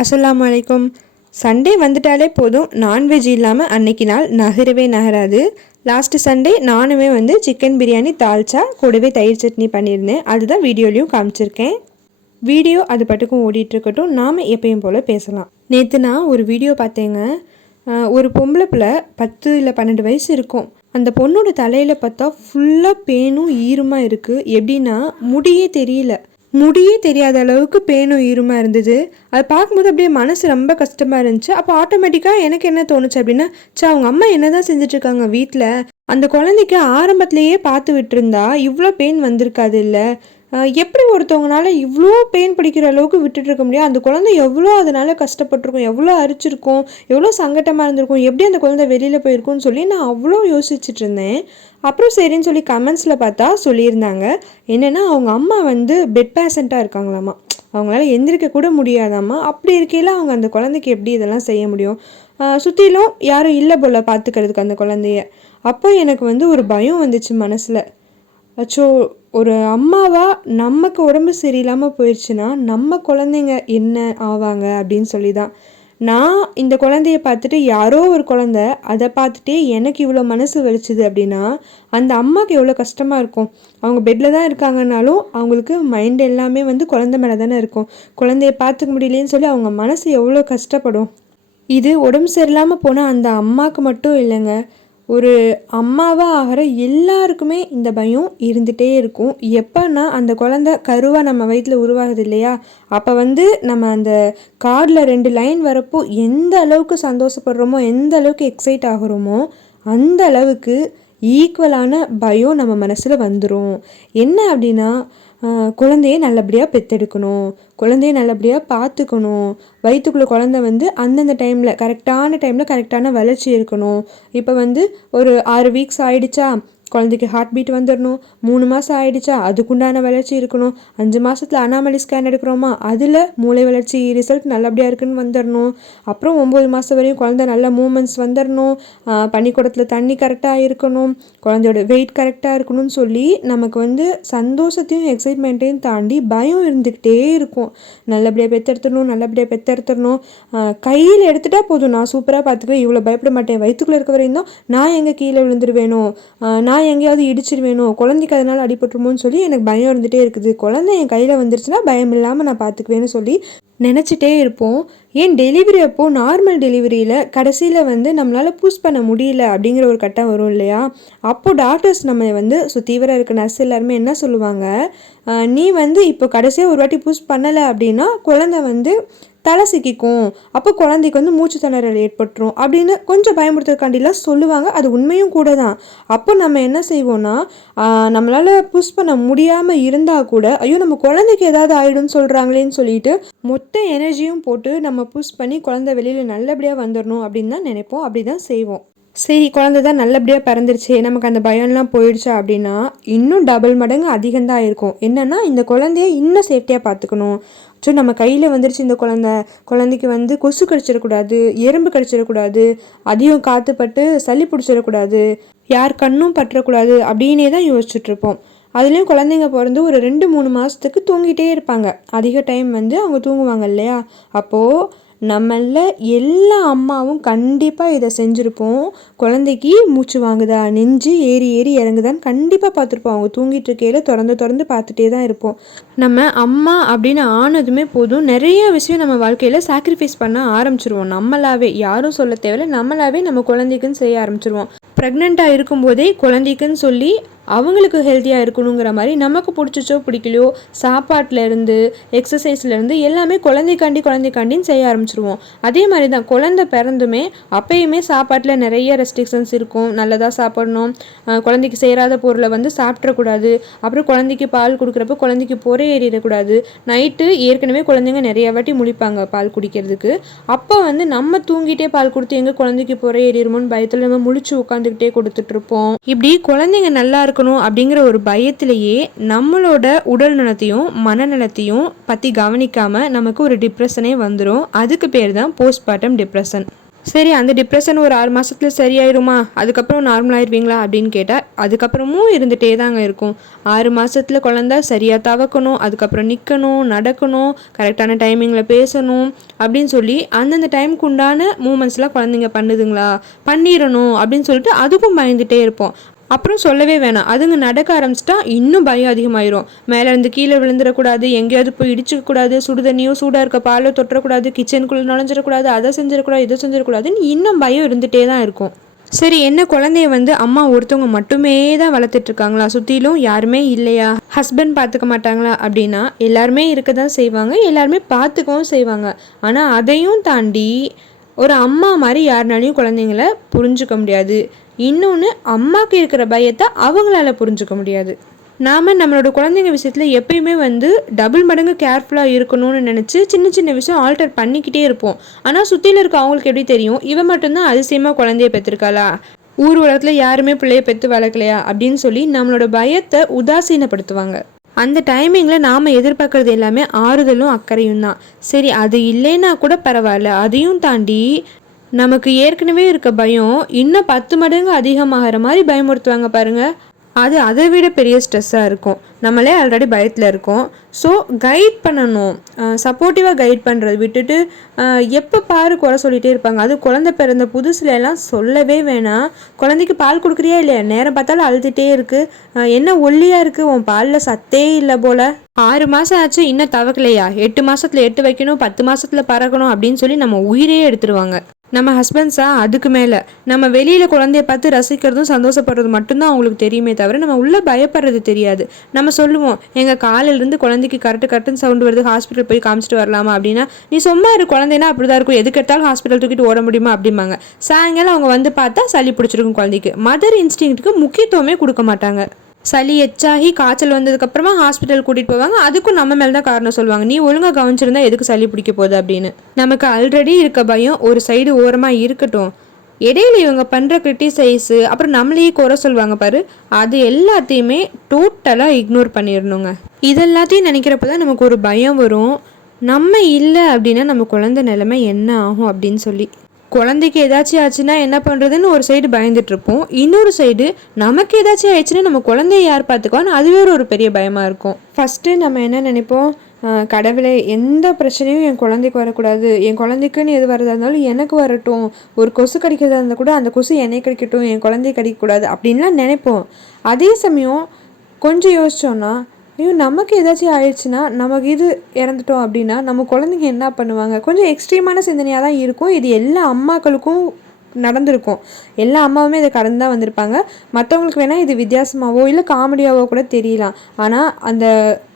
அஸ்ஸலாமு அலைக்கும். சண்டே வந்துட்டாலே போதும், நான்வெஜ் இல்லாமல் அன்னைக்கு நாள் நகரவே நகராது. லாஸ்ட்டு சண்டே நானுமே சிக்கன் பிரியாணி தால்ச்சா கூடவே தயிர் சட்னி பண்ணியிருந்தேன். அதுதான் வீடியோலையும் காமிச்சிருக்கேன். வீடியோ அது பாட்டுக்கும் ஓடிட்டுருக்கட்டும், நாம் எப்பயும் போல் பேசலாம். நேற்று நான் ஒரு வீடியோ பார்த்தேங்க. ஒரு பொம்பளை பிள்ளை 10 இல்லை 12 வயசு இருக்கும். அந்த பொண்ணோட தலையில் பார்த்தா ஃபுல்லாக பேனும் ஈரமாக இருக்குது. எப்படின்னா முடியே தெரியாத அளவுக்கு பேனும் ஈரமாக இருந்தது. அதை பார்க்கும்போது அப்படியே மனசு ரொம்ப கஷ்டமாக இருந்துச்சு. அப்போ ஆட்டோமேட்டிக்காக எனக்கு என்ன தோணுச்சு அப்படின்னா, அவங்க அம்மா என்ன தான் செஞ்சிட்ருக்காங்க வீட்டில், அந்த குழந்தைக்கு ஆரம்பத்துலேயே பார்த்து விட்டுருந்தா இவ்வளோ பெயின் வந்திருக்காது இல்லை. எப்படி ஒருத்தவங்களால இவ்வளோ பெயின் பிடிக்கிற அளவுக்கு விட்டுட்டு இருக்க முடியும்? அந்த குழந்தை எவ்வளோ அதனால் கஷ்டப்பட்டிருக்கும், எவ்வளோ அரிச்சிருக்கும், எவ்வளோ சங்கட்டமாக இருந்திருக்கும், எப்படி அந்த குழந்தை வெளியில் போயிருக்கும்னு சொல்லி நான் அவ்வளோ யோசிச்சுட்டு இருந்தேன். அப்புறம் சரின்னு சொல்லி கமெண்ட்ஸில் பார்த்தா சொல்லியிருந்தாங்க, என்னென்னா அவங்க அம்மா பெட் பேஷண்ட்டாக இருக்காங்களாம்மா, அவங்களால எந்திரிக்க கூட முடியாதாம்மா. அப்படி இருக்கையில் அவங்க அந்த குழந்தைக்கு எப்படி இதெல்லாம் செய்ய முடியும்? சுற்றிலும் யாரும் இல்லை போல் பார்த்துக்கிறதுக்கு அந்த குழந்தைய. அப்போ எனக்கு ஒரு பயம் வந்துச்சு மனசில். அச்சோ, ஒரு அம்மாவா நமக்கு உடம்பு சரியில்லாமல் போயிடுச்சுன்னா நம்ம குழந்தைங்க என்ன ஆவாங்க அப்படின்னு சொல்லி தான். நான் இந்த குழந்தைய பார்த்துட்டு யாரோ ஒரு குழந்தை அதை பார்த்துட்டே எனக்கு இவ்வளோ மனசு வலிச்சுது அப்படின்னா அந்த அம்மாவுக்கு எவ்வளோ கஷ்டமாக இருக்கும். அவங்க பெட்டில் தான் இருக்காங்கன்னாலும் அவங்களுக்கு மைண்ட் எல்லாமே குழந்தை மேலே தானே இருக்கும். குழந்தைய பார்த்துக்க முடியலேன்னு சொல்லி அவங்க மனசு எவ்வளோ கஷ்டப்படும். இது உடம்பு சரியில்லாமல் போனால் அந்த அம்மாவுக்கு மட்டும் இல்லைங்க, ஒரு அம்மாவாக ஆகிற எல்லாருக்குமே இந்த பயம் இருந்துகிட்டே இருக்கும். எப்போன்னா அந்த குழந்தை கருவாக நம்ம வயிற்றில் உருவாகுது இல்லையா, அப்போ நம்ம அந்த கார்டில் 2 லைன் வரப்போ எந்த அளவுக்கு சந்தோஷப்படுறோமோ, எந்த அளவுக்கு எக்ஸைட் ஆகுறோமோ, அந்த அளவுக்கு ஈக்குவலான பயம் நம்ம மனசில் வந்துடும். என்ன அப்படின்னா, குழந்தைய நல்லபடியாக பெற்றெடுக்கணும், குழந்தைய நல்லபடியாக பார்த்துக்கணும், வயிற்றுக்குள்ளே குழந்தை அந்தந்த டைமில் கரெக்டான கரெக்டான வளர்ச்சி இருக்கணும். இப்போ ஒரு 6 வீக்ஸ் ஆகிடுச்சா, குழந்தைக்கு ஹார்ட் பீட் வந்துடணும். 3 மாதம் ஆகிடுச்சா, அதுக்குண்டான வளர்ச்சி இருக்கணும். 5 மாதத்தில் அனாமலி ஸ்கேன் எடுக்கிறோமா, அதில் மூளை வளர்ச்சி ரிசல்ட் நல்லபடியாக இருக்குன்னு வந்துடணும். அப்புறம் 9 மாதம் வரையும் குழந்தை நல்ல மூமெண்ட்ஸ் வந்துடணும். பனிக்கூடத்தில் தண்ணி கரெக்டாக இருக்கணும், குழந்தையோட வெயிட் கரெக்டாக இருக்கணும்னு சொல்லி நமக்கு சந்தோஷத்தையும் எக்ஸைட்மெண்ட்டையும் தாண்டி பயம் இருந்துக்கிட்டே இருக்கும். நல்லபடியாக பெற்றெடுத்துடணும். கையில் எடுத்துட்டா போதும், நான் சூப்பராக பார்த்துக்குவேன், இவ்வளோ பயப்பட மாட்டேன். வயிற்றுக்குள்ளே இருக்க வரையும் தான் நான் எங்கே கீழே விழுந்துருவேனோ, நான் எங்கேயாவது இடிச்சிருவேனோ, குழந்தைக்கு அதனால் அடிபட்டுருமோன்னு சொல்லி எனக்கு பயம் இருந்துகிட்டே இருக்குது. குழந்தை என் கையில் வந்துருச்சுன்னா பயம் இல்லாமல் நான் பார்த்துக்குவேன்னு சொல்லி நினச்சிட்டே இருப்போம். ஏன் டெலிவரி அப்போது நார்மல் டெலிவரியில் கடைசியில் நம்மளால் புஷ் பண்ண முடியல அப்படிங்கிற ஒரு கட்டம் வரும் இல்லையா, அப்போது டாக்டர்ஸ் நம்ம சுத்தீவிரம் இருக்க நர்ஸ் எல்லாருமே என்ன சொல்லுவாங்க, நீ இப்போ கடைசியாக ஒரு வாட்டி புஷ் பண்ணலை அப்படின்னா குழந்தை தலை சிக்கிக்கும், அப்போ குழந்தைக்கு மூச்சு திணறல் ஏற்பட்டுரும் அப்படின்னு கொஞ்சம் பயமுறுத்துறதுக்காண்டிலாம் சொல்லுவாங்க. அது உண்மையும் கூட தான். அப்போ நம்ம என்ன செய்வோம்னா, நம்மளால் புஷ் பண்ண முடியாமல் இருந்தால் கூட ஐயோ நம்ம குழந்தைக்கு ஏதாவது ஆகிடும்னு சொல்கிறாங்களேன்னு சொல்லிட்டு மொத்த எனர்ஜியும் போட்டு நம்ம புஷ் பண்ணி குழந்தை வெளியில் நல்லபடியாக வந்துடணும் அப்படின்னு தான் நினைப்போம், அப்படி தான் செய்வோம். சரி, குழந்தை தான் நல்லபடியாக பிறந்துருச்சு, நமக்கு அந்த பயம்லாம் போயிடுச்சா அப்படின்னா இன்னும் டபுள் மடங்கு அதிகம்தான் இருக்கும். என்னென்னா, இந்த குழந்தைய இன்னும் சேஃப்டியாக பார்த்துக்கணும். ஸோ நம்ம கையில் வந்துருச்சு இந்த குழந்தைக்கு கொசு கடிச்சிடக்கூடாது, எறும்பு கடிச்சிடக்கூடாது, அதிகம் காற்றுப்பட்டு சளி பிடிச்சிடக்கூடாது, யார் கண்ணும் பற்றக்கூடாது அப்படின்னே தான் யோசிச்சுட்ருப்போம். அதுலேயும் குழந்தைங்க பிறந்து ஒரு 2-3 மாதத்துக்கு தூங்கிட்டே இருப்பாங்க. அதிக டைம் அவங்க தூங்குவாங்க இல்லையா, அப்போது நம்மள எல்லா அம்மாவும் கண்டிப்பாக இதை செஞ்சுருப்போம். குழந்தைக்கு மூச்சு வாங்குதா, நெஞ்சு ஏறி இறங்குதான்னு கண்டிப்பாக பார்த்துருப்போம். அவங்க தூங்கிட்டு இருக்கையில் திறந்து பார்த்துட்டே தான் இருப்போம். நம்ம அம்மா அப்படின்னு ஆனதுமே போதும், நிறைய விஷயம் நம்ம வாழ்க்கையில் சாக்ரிஃபைஸ் பண்ண ஆரம்பிச்சிருவோம். நம்மளாவே, யாரும் சொல்ல தேவையில்லை, நம்மளாவே நம்ம குழந்தைக்குன்னு செய்ய ஆரம்பிச்சிருவோம். ப்ரெக்னெண்ட்டாக இருக்கும்போதே குழந்தைக்குன்னு சொல்லி அவங்களுக்கு ஹெல்த்தியாக இருக்கணுங்கிற மாதிரி நமக்கு பிடிச்சிச்சோ பிடிக்கலையோ சாப்பாட்டிலேருந்து எக்ஸசைஸ்லேருந்து எல்லாமே குழந்தைக்காண்டின்னு செய்ய ஆரம்பிச்சிருவோம். அதே மாதிரி தான் குழந்தை பிறந்துமே அப்பயுமே சாப்பாட்டில் நிறைய ரெஸ்ட்ரிக்ஷன்ஸ் இருக்கும். நல்லதாக சாப்பிடணும், குழந்தைக்கு சேராத பொருளை சாப்பிட்றக்கூடாது, அப்புறம் குழந்தைக்கு பால் கொடுக்குறப்ப குழந்தைக்கு பொறை ஏறிடக்கூடாது. நைட்டு ஏற்கனவே குழந்தைங்க நிறைய வாட்டி முழிப்பாங்க பால் குடிக்கிறதுக்கு. அப்போ நம்ம தூங்கிட்டே பால் கொடுத்து எங்கள் குழந்தைக்கு பொறை ஏறிடுமோன்னு பயத்தில் நம்ம முழிச்சு உட்காந்துக்கிட்டே கொடுத்துட்ருப்போம். இப்படி குழந்தைங்க நல்லா இருக்கணும் அப்படிங்கிற ஒரு பயத்திலேயே நம்மளோட உடல் நலத்தையும் மனநலத்தையும் பற்றி கவனிக்காமல் நமக்கு ஒரு டிப்ரெஷனே வந்துடும். அதுக்கு பேர் தான் போஸ்ட்மார்ட்டம் டிப்ரெஷன். சரி அந்த டிப்ரெஷன் ஒரு 6 மாதத்தில் சரியாயிருமா, அதுக்கப்புறம் நார்மல் ஆயிடுவீங்களா அப்படின்னு கேட்டால் அதுக்கப்புறமும் இருந்துகிட்டே தாங்க இருக்கும். 6 மாதத்தில் குழந்த சரியாக தவக்கணும், அதுக்கப்புறம் நிற்கணும், நடக்கணும், கரெக்டான டைமிங்கில் பேசணும் அப்படின்னு சொல்லி அந்தந்த டைமுக்கு உண்டான மூமெண்ட்ஸ்லாம் குழந்தைங்க பண்ணுதுங்களா, பண்ணிடணும் அப்படின்னு சொல்லிட்டு அதுக்கும் பயந்துகிட்டே இருப்போம். அப்புறம் சொல்லவே வேணாம், அதுங்க நடக்க ஆரம்பிச்சிட்டா இன்னும் பயம் அதிகமாயிரும். மேலே இருந்து கீழே விழுந்துடக்கூடாது, எங்கேயாவது போய் இடிச்சிக்கக்கூடாது, சுடு தண்ணியோ சூடாக இருக்க பாலோ தொட்டுறக்கூடாது, கிச்சனுக்குள்ளே நுழைஞ்சிடக்கூடாது, அதை செஞ்சிடக்கூடாது, இதை செஞ்சிடக்கூடாதுன்னு இன்னும் பயம் இருந்துகிட்டே தான் இருக்கும். சரி, என்ன குழந்தைய அம்மா ஒருத்தவங்க மட்டுமே தான் வளர்த்துட்ருக்காங்களா, சுற்றிலும் யாருமே இல்லையா, ஹஸ்பண்ட் பார்த்துக்க மாட்டாங்களா அப்படின்னா எல்லாருமே இருக்க தான் செய்வாங்க, எல்லாருமே பார்த்துக்கவும் செய்வாங்க. ஆனால் அதையும் தாண்டி ஒரு அம்மா மாதிரி யாருனாலையும் குழந்தைங்கள புரிஞ்சுக்க முடியாது. இன்னொன்று, அம்மாவுக்கு இருக்கிற பயத்தை அவங்களால புரிஞ்சுக்க முடியாது. நாம் நம்மளோட குழந்தைங்க விஷயத்தில் எப்பயுமே டபுள் மடங்கு கேர்ஃபுல்லாக இருக்கணும்னு நினச்சி சின்ன சின்ன விஷயம் ஆல்டர் பண்ணிக்கிட்டே இருப்போம். ஆனால் சுற்றியில் இருக்க அவங்களுக்கு எப்படி தெரியும், இவன் மட்டும்தான் அதிசயமாக குழந்தைய பெற்றிருக்காளா, ஊர் உலகத்தில் யாருமே பிள்ளைய பெற்று வளர்க்கலையா அப்படின்னு சொல்லி நம்மளோட பயத்தை உதாசீனப்படுத்துவாங்க. அந்த டைமிங்கில் நாம் எதிர்பார்க்குறது எல்லாமே ஆறுதலும் அக்கறையும் தான். சரி, அது இல்லைன்னா கூட பரவாயில்ல, அதையும் தாண்டி நமக்கு ஏற்கனவே இருக்க பயம் இன்னும் 10 மடங்கு அதிகமாகிற மாதிரி பயமுறுத்துவாங்க பாருங்கள். அது அதை விட பெரிய ஸ்ட்ரெஸ்ஸாக இருக்கும். நம்மளே ஆல்ரெடி பயத்தில் இருக்கோம். ஸோ கைட் பண்ணணும், சப்போர்ட்டிவாக கைட் பண்ணுறது விட்டுட்டு எப்போ பாரு குறை சொல்லிகிட்டே இருப்பாங்க. அது குழந்தை பிறந்த புதுசுல எல்லாம் சொல்லவே வேணாம். குழந்தைக்கு பால் கொடுக்குறியா இல்லையா, நேரம் பார்த்தாலும் அழுதுகிட்டே இருக்குது, என்ன ஒல்லியாக இருக்குது, உன் பாலில் சத்தே இல்லை போல், 6 மாதம் ஆச்சு இன்னும் தவக்கலையா, 8 மாதத்தில் 8 வைக்கணும், 10 மாதத்தில் பறக்கணும் அப்படின்னு சொல்லி நம்ம உயிரே எடுத்துருவாங்க. நம்ம ஹஸ்பண்ட்ஸா அதுக்கு மேலே நம்ம வெளியில் குழந்தைய பார்த்து ரசிக்கிறதும் சந்தோஷப்படுறது மட்டும்தான் அவங்களுக்கு தெரியுமே தவிர நம்ம உள்ளே பயப்படுறது தெரியாது. நம்ம சொல்லுவோம், எங்கள் காலையிலேருந்து குழந்தைக்கு கரெக்டுன்னு சவுண்டு வருது, ஹாஸ்பிட்டல் போய் காமிச்சிட்டு வரலாமா அப்படின்னா, நீ சும்மா இரு, குழந்தைனா அப்படி தான் இருக்கும், எதுக்கு எடுத்தாலும் ஹாஸ்பிட்டல் தூக்கிட்டு ஓட முடியுமா அப்படிம்பாங்க. சாயங்காலம் அவங்க பார்த்தா சளி பிடிச்சிருக்கும் குழந்தைக்கு. மதர் இன்ஸ்டிங்க்ட்டுக்கு முக்கியத்துவமே கொடுக்க மாட்டாங்க. சளி எச்சாகி காய்ச்சல் வந்ததுக்கப்புறமா ஹாஸ்பிட்டல் கூட்டிகிட்டு போவாங்க. அதுக்கும் நம்ம மேலே தான் காரணம் சொல்லுவாங்க, நீ ஒழுங்காக கவனிச்சிருந்தா எதுக்கு சளி பிடிக்க போகுது அப்படின்னு. நமக்கு ஆல்ரெடி இருக்க பயம் ஒரு சைடு ஓரமாக இருக்கட்டும், இடையில இவங்க பண்ணுற கிரிட்டிசைஸு அப்புறம் நம்மளையே குறை சொல்லுவாங்க பாரு, அது எல்லாத்தையுமே டோட்டலாக இக்னோர் பண்ணிடணுங்க. இதெல்லாத்தையும் நினைக்கிறப்ப தான் நமக்கு ஒரு பயம் வரும், நம்ம இல்லை அப்படின்னா நம்ம குழந்தை நிலைமை என்ன ஆகும் அப்படின்னு சொல்லி. குழந்தைக்கு ஏதாச்சும் ஆச்சுன்னா என்ன பண்ணுறதுன்னு ஒரு சைடு பயந்துட்டுருப்போம், இன்னொரு சைடு நமக்கு ஏதாச்சும் ஆயிடுச்சுன்னா நம்ம குழந்தைய யார் பார்த்துக்குவான்னு அதுவே ஒரு பெரிய பயமாக இருக்கும். ஃபஸ்ட்டு நம்ம என்ன நினைப்போம், கடவுளே எந்த பிரச்சனையும் என் குழந்தைக்கு வரக்கூடாது, என் குழந்தைக்குன்னு எது வரதா இருந்தாலும் எனக்கு வரட்டும், ஒரு கொசு கடிக்கிறதா இருந்தால் கூட அந்த கொசு என்னை கடிக்கட்டும், என் குழந்தைய கடிக்கக்கூடாது அப்படின்லாம் நினைப்போம். அதே சமயம் கொஞ்சம் யோசிச்சோன்னா, ஐயோ நமக்கு ஏதாச்சும் ஆயிடுச்சுன்னா, நமக்கு இது இறந்துட்டோம் அப்படின்னா நம்ம குழந்தைங்க என்ன பண்ணுவாங்க, கொஞ்சம் எக்ஸ்ட்ரீமான சிந்தனையாக தான் இருக்கும். இது எல்லா அம்மாக்களுக்கும் நடந்திருக்கும், எல்லா அம்மாவுமே இதை கடந்து தான் வந்திருப்பாங்க. மற்றவங்களுக்கு வேணால் இது வித்தியாசமாகவோ இல்லை காமெடியாவோ கூட தெரியலாம். ஆனால் அந்த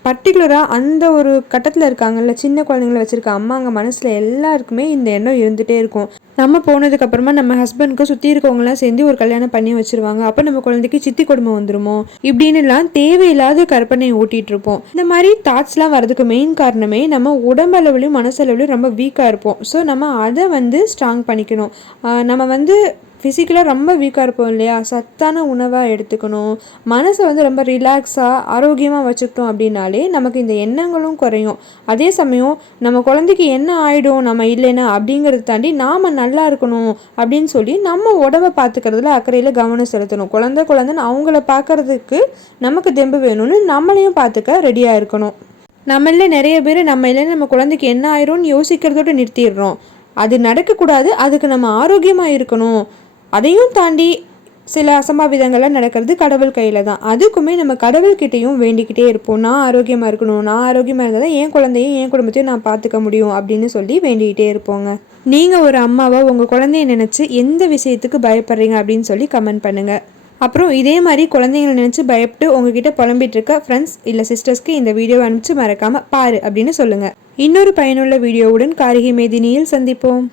பர்டிகுலராக அந்த ஒரு கட்டத்தில் இருக்காங்கல்ல, சின்ன குழந்தைங்கள வச்சுருக்க அம்மாங்க மனசில் எல்லாருக்குமே இந்த எண்ணம் இருந்துகிட்டே இருக்கும். நம்ம போனதுக்கப்புறமா நம்ம ஹஸ்பண்டுக்கு சுற்றி இருக்கவங்களாம் சேர்ந்து ஒரு கல்யாணம் பண்ணி வச்சுருவாங்க, அப்போ நம்ம குழந்தைக்கு சித்தி கொடுமை வந்துருமோ இப்படின்னுலாம் தேவையில்லாத கற்பனையை ஓட்டிகிட்டு இருப்போம். இந்த மாதிரி தாட்ஸ்லாம் வரதுக்கு மெயின் காரணமே நம்ம உடம்பளவுலையும் மனசளவுலையும் ரொம்ப வீக்காக இருப்போம். ஸோ நம்ம அதை ஸ்ட்ராங் பண்ணிக்கணும். நம்ம ஃபிசிக்கலாக ரொம்ப வீக்காக இருப்போம் இல்லையா, சத்தான உணவாக எடுத்துக்கணும், மனசை ரொம்ப ரிலாக்ஸாக ஆரோக்கியமாக வச்சுக்கிட்டோம் அப்படின்னாலே நமக்கு இந்த எண்ணங்களும் குறையும். அதே சமயம் நம்ம குழந்தைக்கு என்ன ஆகிடும் நம்ம இல்லைன்னா அப்படிங்கிறத தாண்டி நாம் நல்லா இருக்கணும் அப்படின்னு சொல்லி நம்ம உடம்பை பார்த்துக்கிறதுல அக்கறையில் கவனம் செலுத்தணும். குழந்தைன்னு அவங்கள பார்க்குறதுக்கு நமக்கு தெம்பு வேணும்னு நம்மளையும் பார்த்துக்க ரெடியாக இருக்கணும். நம்மள நிறைய பேர் நம்ம இல்லைன்னு நம்ம குழந்தைக்கு என்ன ஆயிரும்னு யோசிக்கிறதோடு நிறுத்திடுறோம். அது நடக்கக்கூடாது, அதுக்கு நம்ம ஆரோக்கியமாக இருக்கணும். அதையும் தாண்டி சில அசம்பாவிதங்கள்லாம் நடக்கிறது கடவுள் கையில் தான். அதுக்குமே நம்ம கடவுள்கிட்டையும் வேண்டிக்கிட்டே இருப்போம், நான் ஆரோக்கியமாக இருக்கணும், நான் ஆரோக்கியமாக இருந்தால் தான் என் குழந்தையும் என் குடும்பத்தையும் நான் பார்த்துக்க முடியும் அப்படின்னு சொல்லி வேண்டிக்கிட்டே இருப்போங்க. நீங்கள் ஒரு அம்மாவா உங்கள் குழந்தைய நினச்சி எந்த விஷயத்துக்கு பயப்படுறீங்க அப்படின்னு சொல்லி கமெண்ட் பண்ணுங்கள். அப்புறம் இதே மாதிரி குழந்தைங்களை நினச்சி பயப்பட்டு உங்ககிட்ட புலம்பிட்டு இருக்க ஃப்ரெண்ட்ஸ் இல்லை சிஸ்டர்ஸ்க்கு இந்த வீடியோவை அனுப்பிச்சு மறக்காமல் பாரு அப்படின்னு சொல்லுங்கள். இன்னொரு பயனுள்ள வீடியோவுடன் காரிகை மேதினியில் சந்திப்போம்.